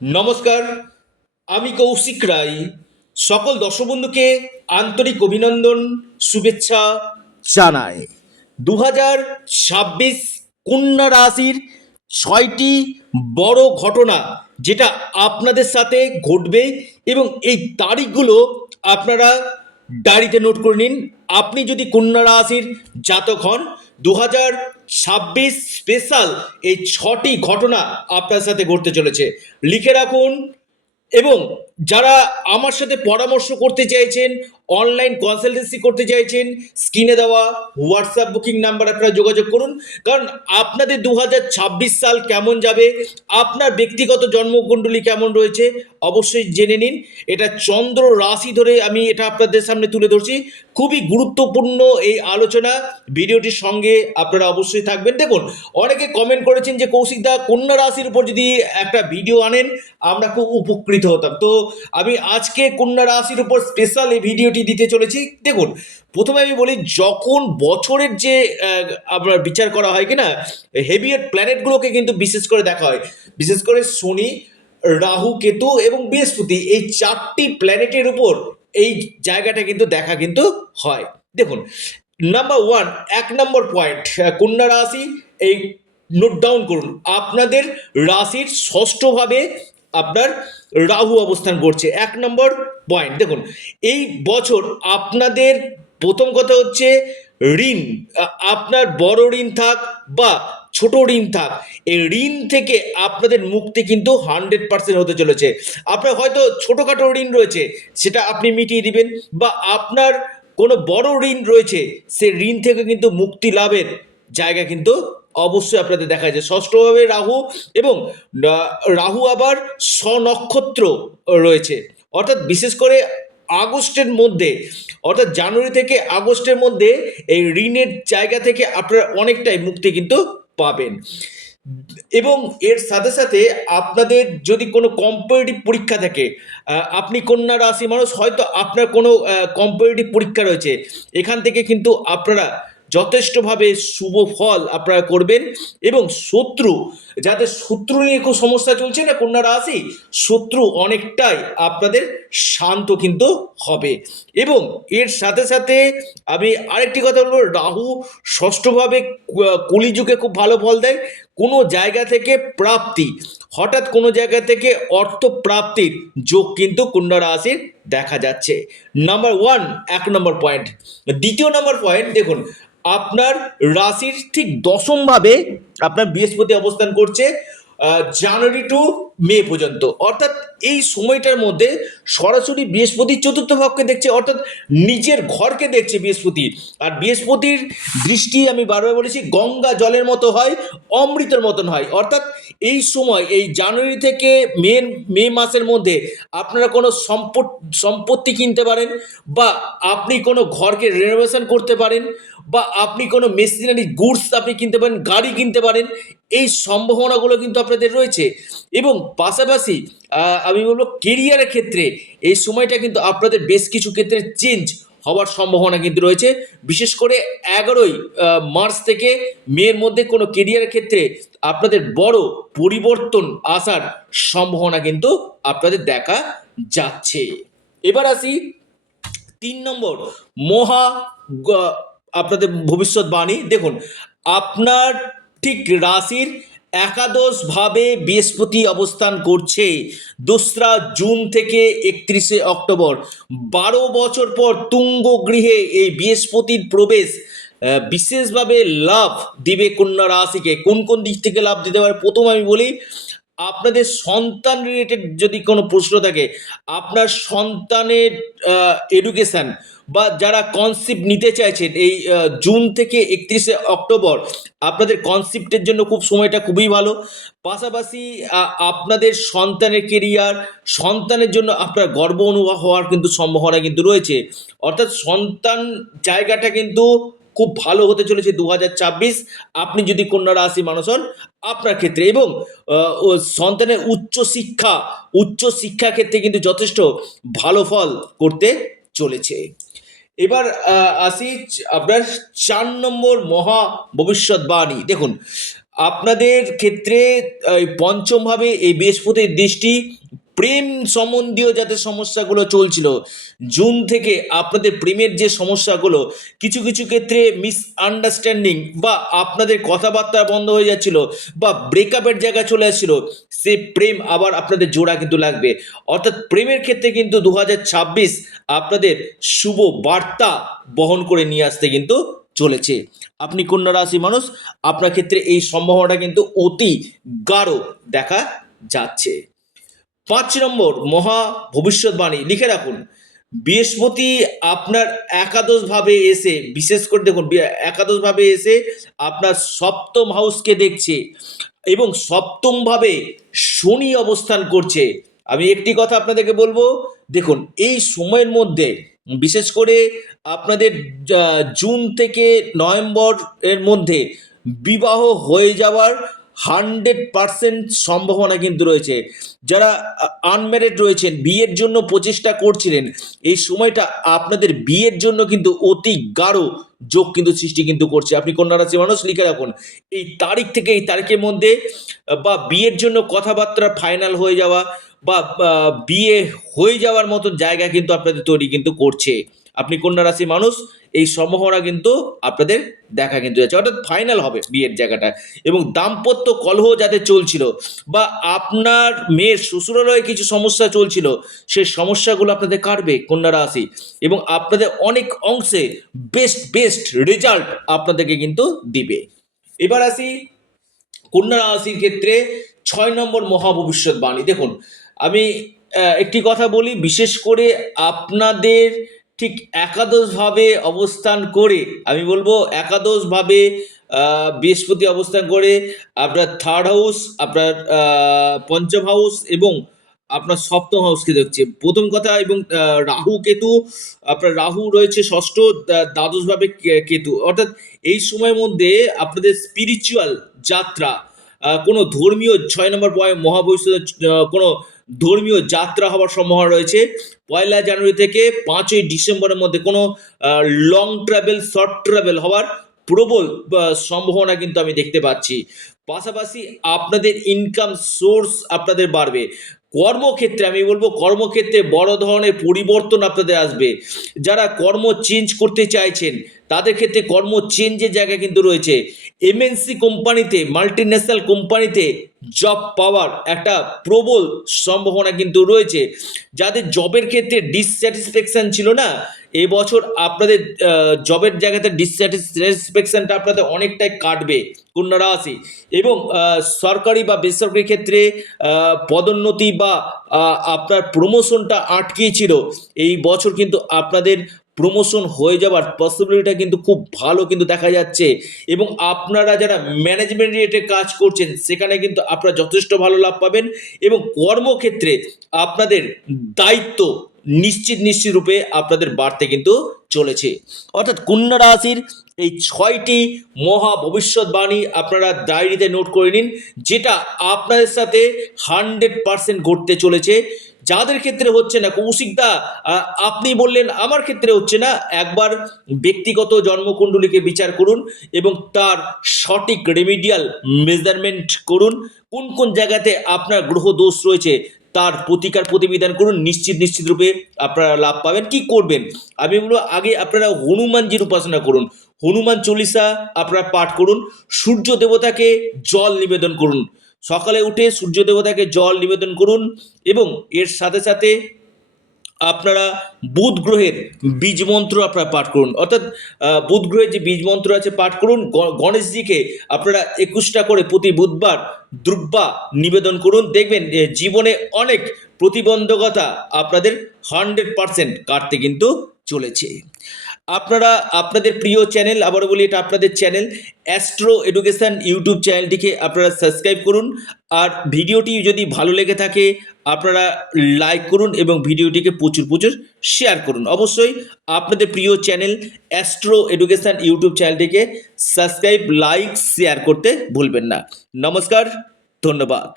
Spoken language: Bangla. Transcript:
নমস্কার, আমি কৌশিক রায়। সকল দর্শক বন্ধুকে আন্তরিক অভিনন্দন, শুভেচ্ছা জানাই। 2026 কন্যা রাশির 6টি বড় ঘটনা যেটা আপনাদের সাথে ঘটবে এবং এই তারিখগুলো আপনারা ডায়েরিতে নোট করে নিন। আপনি যদি কন্যা রাশির জাতক হন, 2026 স্পেশাল এই 6টি ঘটনা আপনার সাথে ঘটতে চলেছে, লিখে রাখুন। এবং যারা আমার সাথে পরামর্শ করতে চাইছেন, অনলাইন কনসালটেন্সি করতে চাইছেন, স্ক্রিনে দেওয়া হোয়াটসঅ্যাপ বুকিং নাম্বার আপনারা যোগাযোগ করুন। কারণ আপনাদের 2026 সাল কেমন যাবে, আপনার ব্যক্তিগত জন্মকুণ্ডলী কেমন রয়েছে অবশ্যই জেনে নিন। এটা চন্দ্র রাশি ধরে আমি এটা আপনাদের সামনে তুলে ধরছি। খুবই গুরুত্বপূর্ণ এই আলোচনা, ভিডিওটির সঙ্গে আপনারা অবশ্যই থাকবেন। দেখুন, অনেকে কমেন্ট করেছেন যে কৌশিক দা, কন্যা রাশির উপর যদি একটা ভিডিও আনেন আমরা খুব উপকৃত হতাম। তো আমি আজকে কন্যা রাশির উপর স্পেশাল এই ভিডিওটি দিতে চলেছি। দেখুন, প্রথমে আমি বলি, যখন বছরের যে আপনার বিচার করা হয় কিনা, হেভিয়েট প্ল্যানেটগুলোকে কিন্তু বিশেষ করে দেখা হয়। বিশেষ করে শনি, রাহু, কেতু এবং বৃহস্পতি, এই 4টি প্ল্যানেটের উপর এই জায়গাটা কিন্তু দেখা কিন্তু হয়। দেখুন, নাম্বার ওয়ান, 1 নম্বর পয়েন্ট, কন্যা রাশি, এই নোট ডাউন করুন। আপনাদের রাশির ষষ্ঠভাবে আপনার রাহু অবস্থান করছে। 1 নম্বর পয়েন্ট, দেখুন এই বছর আপনাদের প্রথম কথা হচ্ছে ঋণ, আপনার বড় ঋণ থাক বা ছোট ঋণ থাক, এই ঋণ থেকে আপনাদের মুক্তি কিন্তু 100% হতে চলেছে। আপনার হয়তো ছোটোখাটো ঋণ রয়েছে, সেটা আপনি মিটিয়ে দিবেন, বা আপনার কোনো বড় ঋণ রয়েছে, সে ঋণ থেকে কিন্তু মুক্তি লাভের জায়গা কিন্তু অবশ্যই আপনাদের দেখা যায়। ষষ্ঠভাবে রাহু, এবং রাহু আবার স্বনক্ষত্র রয়েছে, অর্থাৎ বিশেষ করে আগস্টের মধ্যে, অর্থাৎ জানুয়ারি থেকে আগস্টের মধ্যে এই ঋণের জায়গা থেকে আপনারা অনেকটাই মুক্তি কিন্তু পাবেন। এবং এর সাথে সাথে আপনাদের যদি কোনো কম্পিটিটিভ পরীক্ষা থাকে, আপনি কন্যা রাশি মানুষ, হয়তো আপনার কোনো কম্পিটিটিভ পরীক্ষা রয়েছে, এখান থেকে কিন্তু আপনারা যথেষ্টভাবে শুভ ফল আপনারা করবেন। এবং শত্রু, যাদের শত্রু নিয়ে খুব সমস্যা চলছে না কন্যা রাশি, শত্রু অনেকটাই আপনাদের শান্ত কিন্তু হবে। এবং এর সাথে সাথে আমি আরেকটি কথা বলবো, রাহু ষষ্ঠভাবে কলিযুগে খুব ভালো ফল দেয়। কোনো জায়গা থেকে প্রাপ্তি, হঠাৎ কোনো জায়গা থেকে অর্থ প্রাপ্তির যোগ কিন্তু কন্যা রাশির দেখা যাচ্ছে। নাম্বার ওয়ান, 1 নম্বর পয়েন্ট। দ্বিতীয় নম্বর পয়েন্ট, দেখুন আপনার রাশির ঠিক দশমভাবে আপনার বৃহস্পতি অবস্থান করছে জানুয়ারি টু মে পর্যন্ত। অর্থাৎ এই সময়টার মধ্যে সরাসরি বৃহস্পতি চতুর্থ ভাবকে দেখছে, অর্থাৎ নিজের ঘরকে দেখছে বৃহস্পতি। আর বৃহস্পতির দৃষ্টি, আমি বারবার বলেছি, গঙ্গা জলের মতো হয়, অমৃতের মতন হয়। অর্থাৎ এই সময়, এই জানুয়ারি থেকে মে মাসের মধ্যে আপনারা কোনো সম্পত্তি কিনতে পারেন, বা আপনি কোনো ঘরকে রেনোভেশন করতে পারেন, বা আপনি কোনো মেশিনারি গুডস আপনি কিনতে পারেন, গাড়ি কিনতে পারেন। এই সম্ভাবনাগুলো কিন্তু আপনাদের রয়েছে। এবং পাশাপাশি আমি বলবো কেরিয়ারের ক্ষেত্রে এই সময়টা কিন্তু আপনাদের বেশ কিছু ক্ষেত্রে চেঞ্জ হওয়ার সম্ভাবনা কিন্তু রয়েছে। বিশেষ করে 11ই মার্চ থেকে মের মধ্যে কোনো কেরিয়ারের ক্ষেত্রে আপনাদের বড় পরিবর্তন আসার সম্ভাবনা কিন্তু আপনাদের দেখা যাচ্ছে। এবার আসি 3 নম্বর, মহা আপনাদের ভবিষ্যৎবাণী। দেখুন, আপনার ঠিক রাশির একাদশভাবে বৃহস্পতি অবস্থান করছে 2রা জুন থেকে 31শে অক্টোবর। 12 বছর পর তুঙ্গ গৃহে এই বৃহস্পতির প্রবেশ বিশেষভাবে লাভ দিবে কন্যা রাশিকে। কোন কোন দিক থেকে লাভ দিতে পারে, প্রথম আমি বলি, আপনাদের সন্তান রিলেটেড যদি কোনো প্রশ্ন থাকে, আপনার সন্তানের এডুকেশান, বা যারা কনসেপ্ট নিতে চাইছেন এই জুন থেকে 31শে অক্টোবর, আপনাদের কনসেপ্টের জন্য খুব সময়টা খুবই ভালো। পাশাপাশি আপনাদের সন্তানের কেরিয়ার, সন্তানের জন্য আপনার গর্ব অনুভব হওয়ার কিন্তু সম্ভাবনা কিন্তু রয়েছে। অর্থাৎ সন্তান জায়গাটা কিন্তু খুব ভালো হতে চলেছে 2026, আপনি যদি কন্যা রাশি মানুষ হন আপনার ক্ষেত্রে। এবং সন্তানের উচ্চশিক্ষা ক্ষেত্রে কিন্তু যথেষ্ট ভালো ফল করতে চলেছে। এবার আসি আপনার 4 নম্বর মহা ভবিষ্যৎবাণী। দেখুন, আপনাদের ক্ষেত্রে পঞ্চমভাবে এই বৃহস্পতির দৃষ্টি, প্রেম সম্বন্ধীয় যাতে সমস্যাগুলো চলছিল জুন থেকে, আপনাদের প্রেমের যে সমস্যাগুলো, কিছু কিছু ক্ষেত্রে মিসআন্ডারস্ট্যান্ডিং বা আপনাদের কথাবার্তা বন্ধ হয়ে যাচ্ছিল বা ব্রেকআপের জায়গা চলে আসছিল, সে প্রেম আবার আপনাদের জোড়া কিন্তু লাগবে। অর্থাৎ প্রেমের ক্ষেত্রে কিন্তু 2026 আপনাদের শুভ বার্তা বহন করে নিয়ে আসতে কিন্তু চলেছে। আপনি কন্যা রাশি মানুষ, আপনার ক্ষেত্রে এই সম্ভাবনাটা কিন্তু অতি গাঢ় দেখা যাচ্ছে। 5 নম্বর মহা ভবিষ্যৎবাণী লিখে রাখুন। বৃহস্পতি আপনার একাদশ ভাবে এসে, বিশেষ করে দেখুন একাদশ ভাবে এসে আপনার সপ্তম হাউসকে দেখছে এবং সপ্তম ভাবে শনি অবস্থান করছে। আমি একটি কথা আপনাদেরকে বলবো, দেখুন এই সময়ের মধ্যে বিশেষ করে আপনাদের জুন থেকে নভেম্বর এর মধ্যে বিবাহ হয়ে যাওয়ার 100% সম্ভাবনা কিন্তু রয়েছে। যারা আনম্যারিড রয়েছেন, বিয়ের জন্য প্রচেষ্টা করছিলেন, এই সময়টা আপনাদের বিয়ের জন্য কিন্তু অতি গাঢ় যোগ কিন্তু সৃষ্টি কিন্তু করছে। আপনি কন্যা রাশি মানুষ লিখে রাখুন, এই তারিখ থেকে এই তারিখের মধ্যে বা বিয়ের জন্য কথাবার্তা ফাইনাল হয়ে যাওয়া বা বিয়ে হয়ে যাওয়ার মতো জায়গা কিন্তু আপনাদের তৈরি কিন্তু করছে। আপনি কন্যা রাশি মানুষ, এই সম্ভাবনা কিন্তু আপনাদের দেখা কিন্তু যাচ্ছে, অর্থাৎ ফাইনাল হবে বিয়ের জায়গাটা। এবং দাম্পত্য কলহ যাদের চলছিল বা আপনার মেয়ের শ্বশুরালয়ে কিছু সমস্যা চলছিল, সেই সমস্যাগুলো আপনাদের কাটবে কন্যা রাশি, এবং আপনাদের অনেক অংশে বেস্ট রেজাল্ট আপনাদেরকে কিন্তু দিবে। এবার আসি কন্যা রাশির ক্ষেত্রে 6 নম্বর মহা ভবিষ্যৎবাণী। দেখুন আমি একটি কথা বলি, বিশেষ করে আপনাদের ঠিক একাদশভাবে অবস্থান করে, আমি বলবো একাদশভাবে বৃহস্পতি অবস্থান করে আপনার থার্ড হাউস, আপনার পঞ্চম হাউস এবং আপনার সপ্তম হাউসকে দেখছে প্রথম কথা। এবং রাহু কেতু, আপনার রাহু রয়েছে ষষ্ঠ, দ্বাদশভাবে কেতু, অর্থাৎ এই সময়ের মধ্যে আপনাদের স্পিরিচুয়াল যাত্রা, কোনো ধর্মীয় 6 নম্বর মহাভবিষ্যৎ কোনো ধর্মীয় যাত্রা হওয়ার সম্ভাবনা রয়েছে। 1 জানুয়ারি থেকে 5ই ডিসেম্বরের মধ্যে কোনো লং ট্রাভেল, শর্ট ট্রাভেল হওয়ার প্রবল সম্ভাবনা কিন্তু আমি দেখতে পাচ্ছি। পাশাপাশি আপনাদের ইনকাম সোর্স আপনাদের বাড়বে। কর্মক্ষেত্রে আমি বলবো, কর্মক্ষেত্রে বড় ধরনের পরিবর্তন আপনাদের আসবে। যারা কর্ম চেঞ্জ করতে চাইছেন তাদের ক্ষেত্রে কর্ম চেঞ্জের জায়গা কিন্তু রয়েছে। এমএনসি কোম্পানিতে, মাল্টিন্যাশনাল কোম্পানিতে জব পাওয়ার একটা প্রবল সম্ভাবনা কিন্তু রয়েছে। যাদের জবের ক্ষেত্রে ডিসস্যাটিসফ্যাকশন ছিল না, এবছর আপনাদের জবের জায়গাতে ডিসস্যাটিসফ্যাকশনটা আপনাদের অনেকটাই কাটবে কন্যা রাশি। এবং সরকারি বা বেসরকারি ক্ষেত্রে পদোন্নতি বা আপনার প্রমোশনটা আটকিয়েছিল, এই বছর কিন্তু আপনাদের প্রমোশন হয়ে যাওয়ার পসিবিলিটিটা কিন্তু খুব ভালো কিন্তু দেখা যাচ্ছে। এবং আপনারা যারা ম্যানেজমেন্ট রিলেটেড কাজ করছেন সেখানে কিন্তু আপনারা যথেষ্ট ভালো লাভ পাবেন। এবং কর্মক্ষেত্রে আপনাদের দায়িত্ব নিশ্চিত রূপে আপনাদের বাড়তে কিন্তু চলেছে। অর্থাৎ কন্যা রাশির এই 6টি মহা ভবিষ্যৎবাণী আপনারা ডায়েরিতে নোট করে নিন, যেটা আপনাদের সাথে 100% ঘটতে চলেছে। যাদের ক্ষেত্রে হচ্ছে না, কৌশিকদা আপনি বললেন আমার ক্ষেত্রে হচ্ছে না, একবার ব্যক্তিগত জন্মকুণ্ডলীকে বিচার করুন এবং তার সঠিক রেমিডিয়াল মেজারমেন্ট করুন। কোন কোন জায়গাতে আপনার গ্রহ দোষ রয়েছে তার প্রতিকার প্রতিবিধান করুন, নিশ্চিত রূপে আপনারা লাভ পাবেন। কি করবেন আমি বলবো, আগে আপনারা হনুমানজির উপাসনা করুন, হনুমান চল্লিশা আপনারা পাঠ করুন, সূর্য দেবতাকে জল নিবেদন করুন, সকালে উঠে সূর্য দেবতাকে জল নিবেদন করুন। এবং এর সাথে সাথে আপনারা বুধ গ্রহের বীজ মন্ত্র আপনারা পাঠ করুন, অর্থাৎ বুধ গ্রহের যে বীজ মন্ত্র আছে পাঠ করুন। গণেশজিকে আপনারা 21টা করে প্রতি বুধবার দ্রব্যা নিবেদন করুন। দেখবেন যে জীবনে অনেক প্রতিবন্ধকতা আপনাদের 100% কাটতে কিন্তু চলেছে। আপনারা আপনাদের প্রিয় চ্যানেল, আবারও বলি এটা আপনাদের চ্যানেল অ্যাস্ট্রো এডুকেশন ইউটিউব চ্যানেলটিকে আপনারা সাবস্ক্রাইব করুন। আর ভিডিওটি যদি ভালো লেগে থাকে আপনারা লাইক করুন এবং ভিডিওটিকে প্রচুর শেয়ার করুন। অবশ্যই আপনাদের প্রিয় চ্যানেল অ্যাস্ট্রো এডুকেশন ইউটিউব চ্যানেলটিকে সাবস্ক্রাইব, লাইক, শেয়ার করতে ভুলবেন না। নমস্কার, ধন্যবাদ।